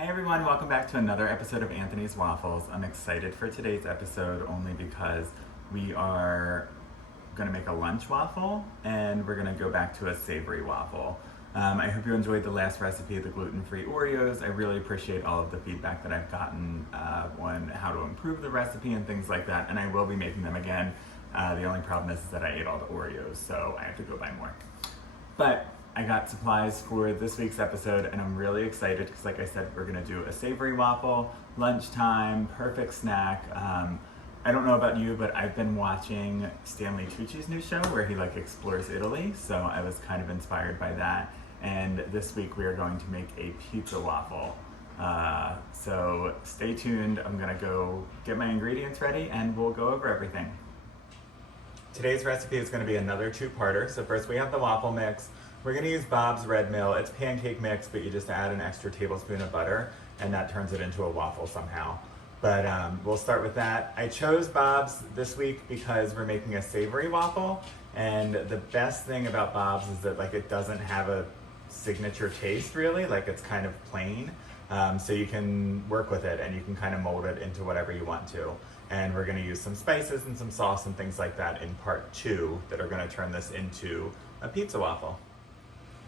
Hey everyone, welcome back to another episode of Anthony's Waffles. I'm excited for today's episode only because we are going to make a lunch waffle and we're going to go back to a savory waffle. I hope you enjoyed the last recipe of the gluten-free Oreos. I really appreciate all of the feedback that I've gotten on how to improve the recipe and things like that, and I will be making them again. The only problem is that I ate all the Oreos, so I have to go buy more. But I got supplies for this week's episode and I'm really excited because like I said, we're gonna do a savory waffle, lunchtime, perfect snack. I don't know about you, but I've been watching Stanley Tucci's new show where he explores Italy. So I was kind of inspired by that. And this week we are going to make a pizza waffle. So stay tuned. I'm gonna go get my ingredients ready and we'll go over everything. Today's recipe is gonna be another two-parter. So first we have the waffle mix. We're gonna use Bob's Red Mill. It's pancake mix, but you just add an extra tablespoon of butter and that turns it into a waffle somehow. But we'll start with that. I chose Bob's this week because we're making a savory waffle. And the best thing about Bob's is that it doesn't have a signature taste really, it's kind of plain. So you can work with it and you can kind of mold it into whatever you want to. And we're gonna use some spices and some sauce and things like that in part 2 that are gonna turn this into a pizza waffle.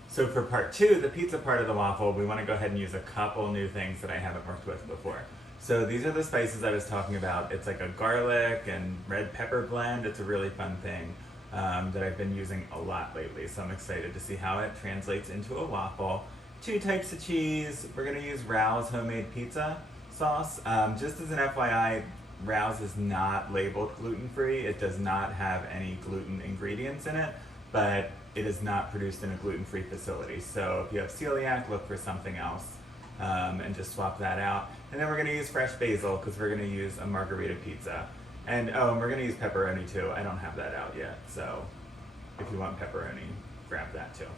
So for part 2, the pizza part of the waffle, we want to go ahead and use a couple new things that I haven't worked with before. So these are the spices I was talking about. It's like a garlic and red pepper blend. It's a really fun thing that I've been using a lot lately. So I'm excited to see how it translates into a waffle. 2 types of cheese. We're going to use Rao's homemade pizza sauce. Just as an FYI, Rao's is not labeled gluten-free. It does not have any gluten ingredients in it, but it is not produced in a gluten-free facility. So if you have celiac, look for something else and just swap that out. And then we're gonna use fresh basil because we're gonna use a margarita pizza. And and we're gonna use pepperoni too. I don't have that out yet. So if you want pepperoni, grab that too.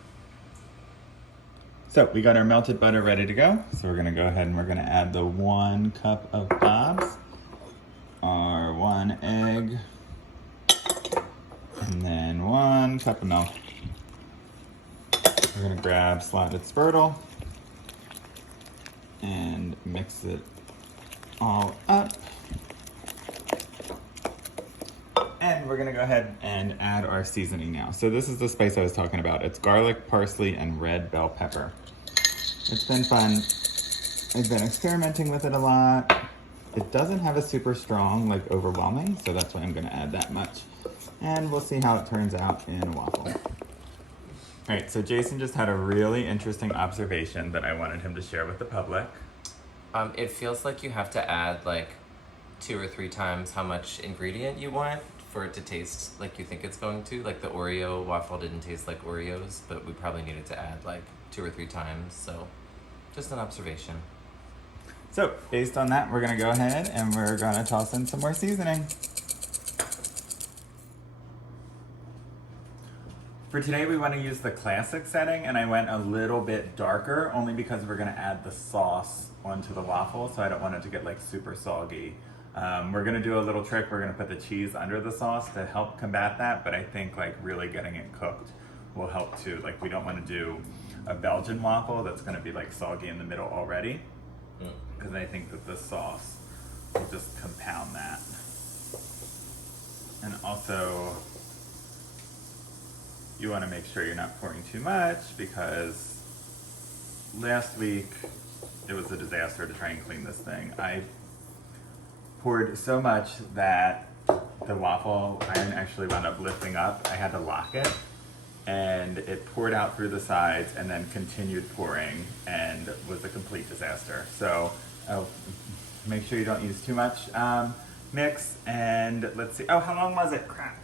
So we got our melted butter ready to go. So we're gonna go ahead and we're gonna add the 1 cup of Bob's, our 1 egg, and then 1 cup of milk. We're gonna grab slotted spurtle and mix it all up. And we're gonna go ahead and add our seasoning now. So this is the spice I was talking about. It's garlic, parsley, and red bell pepper. It's been fun. I've been experimenting with it a lot. It doesn't have a super strong, overwhelming, so that's why I'm gonna add that much. And we'll see how it turns out in a waffle. All right, so Jason just had a really interesting observation that I wanted him to share with the public. It feels like you have to add 2 or 3 times how much ingredient you want for it to taste like you think it's going to. The Oreo waffle didn't taste like Oreos, but we probably needed to add 2 or 3 times. So just an observation. So based on that, we're gonna go ahead and we're gonna toss in some more seasoning. For today, we want to use the classic setting, and I went a little bit darker only because we're going to add the sauce onto the waffle, so I don't want it to get super soggy. We're going to do a little trick. We're going to put the cheese under the sauce to help combat that, but I think really getting it cooked will help too. We don't want to do a Belgian waffle that's going to be soggy in the middle already, because I think that the sauce will just compound that. And also, you want to make sure you're not pouring too much because last week it was a disaster to try and clean this thing. I poured so much that the waffle iron actually wound up lifting up. I had to lock it and it poured out through the sides and then continued pouring and was a complete disaster. So make sure you don't use too much mix. And let's see, how long was it? Crap.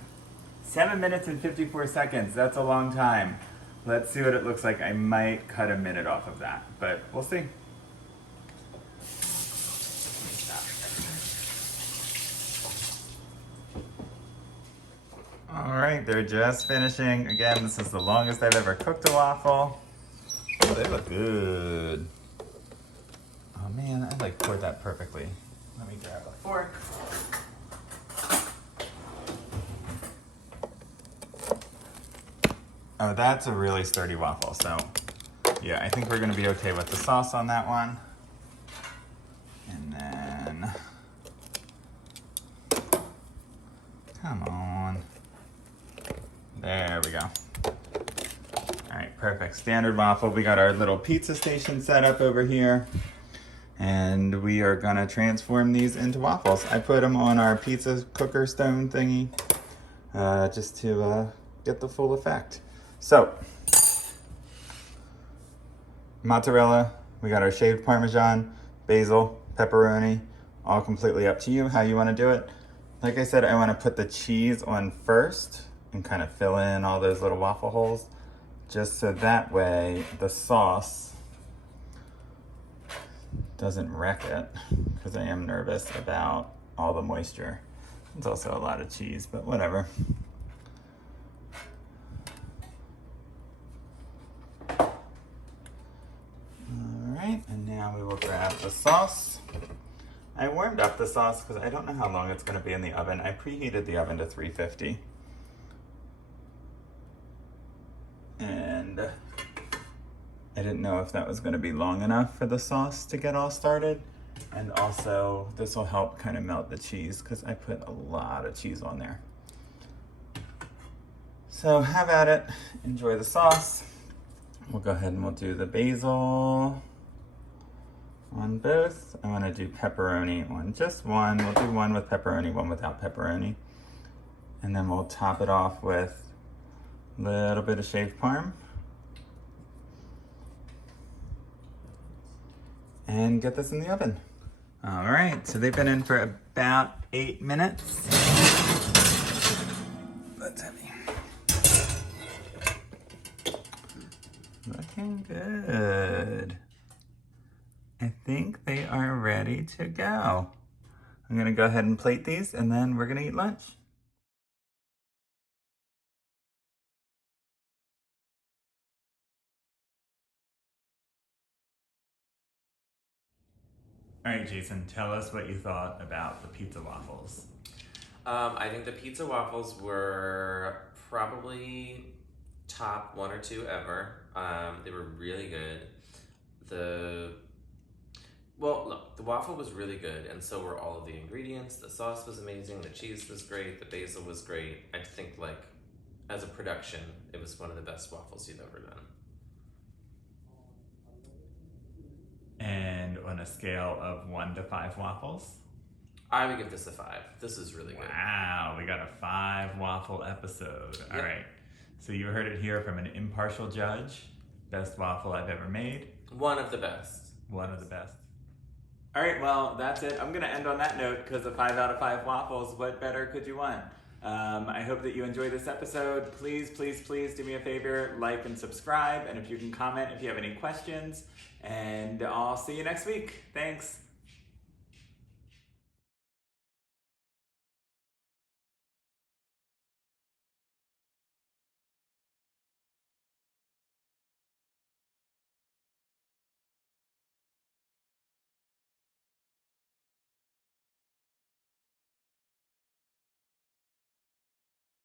7 minutes and 54 seconds, that's a long time. Let's see what it looks like. I might cut a minute off of that, but we'll see. All right, they're just finishing. Again, this is the longest I've ever cooked a waffle. Oh, they look good. Oh man, I poured that perfectly. Let me grab a fork. Oh, that's a really sturdy waffle, so yeah, I think we're gonna be okay with the sauce on that one. we go. All right, perfect. Standard waffle. We got our little pizza station set up over here. And we are gonna transform these into waffles. I put them on our pizza cooker stone thingy just to get the full effect. So, mozzarella, we got our shaved Parmesan, basil, pepperoni, all completely up to you how you wanna do it. Like I said, I wanna put the cheese on first and kind of fill in all those little waffle holes, just so that way the sauce doesn't wreck it, because I am nervous about all the moisture. It's also a lot of cheese, but whatever. Alright, and now we will grab the sauce. I warmed up the sauce because I don't know how long it's going to be in the oven. I preheated the oven to 350. And I didn't know if that was going to be long enough for the sauce to get all started. And also, this will help kind of melt the cheese because I put a lot of cheese on there. So have at it. Enjoy the sauce. We'll go ahead and we'll do the basil on both. I want to do pepperoni on just one. We'll do one with pepperoni, one without pepperoni. And then we'll top it off with a little bit of shaved parm. And get this in the oven. All right, so they've been in for about 8 minutes. That's heavy. Looking good. I think they are ready to go. I'm gonna go ahead and plate these and then we're gonna eat lunch. All right, Jason, tell us what you thought about the pizza waffles. I think the pizza waffles were probably top 1 or 2 ever. They were really good. Look, the waffle was really good, and so were all of the ingredients. The sauce was amazing, the cheese was great, the basil was great. I think, like, as a production, it was one of the best waffles you've ever done. And on a scale of 1 to 5 waffles? I would give this a 5. This is really good. Wow, we got a 5 waffle episode. Yep. All right, so you heard it here from an impartial judge. Best waffle I've ever made. One of the best. One of the best. All right, well, that's it. I'm gonna end on that note because a 5 out of 5 waffles, what better could you want? I hope that you enjoyed this episode. Please, please, please do me a favor, like and subscribe. And if you can comment if you have any questions. And I'll see you next week. Thanks.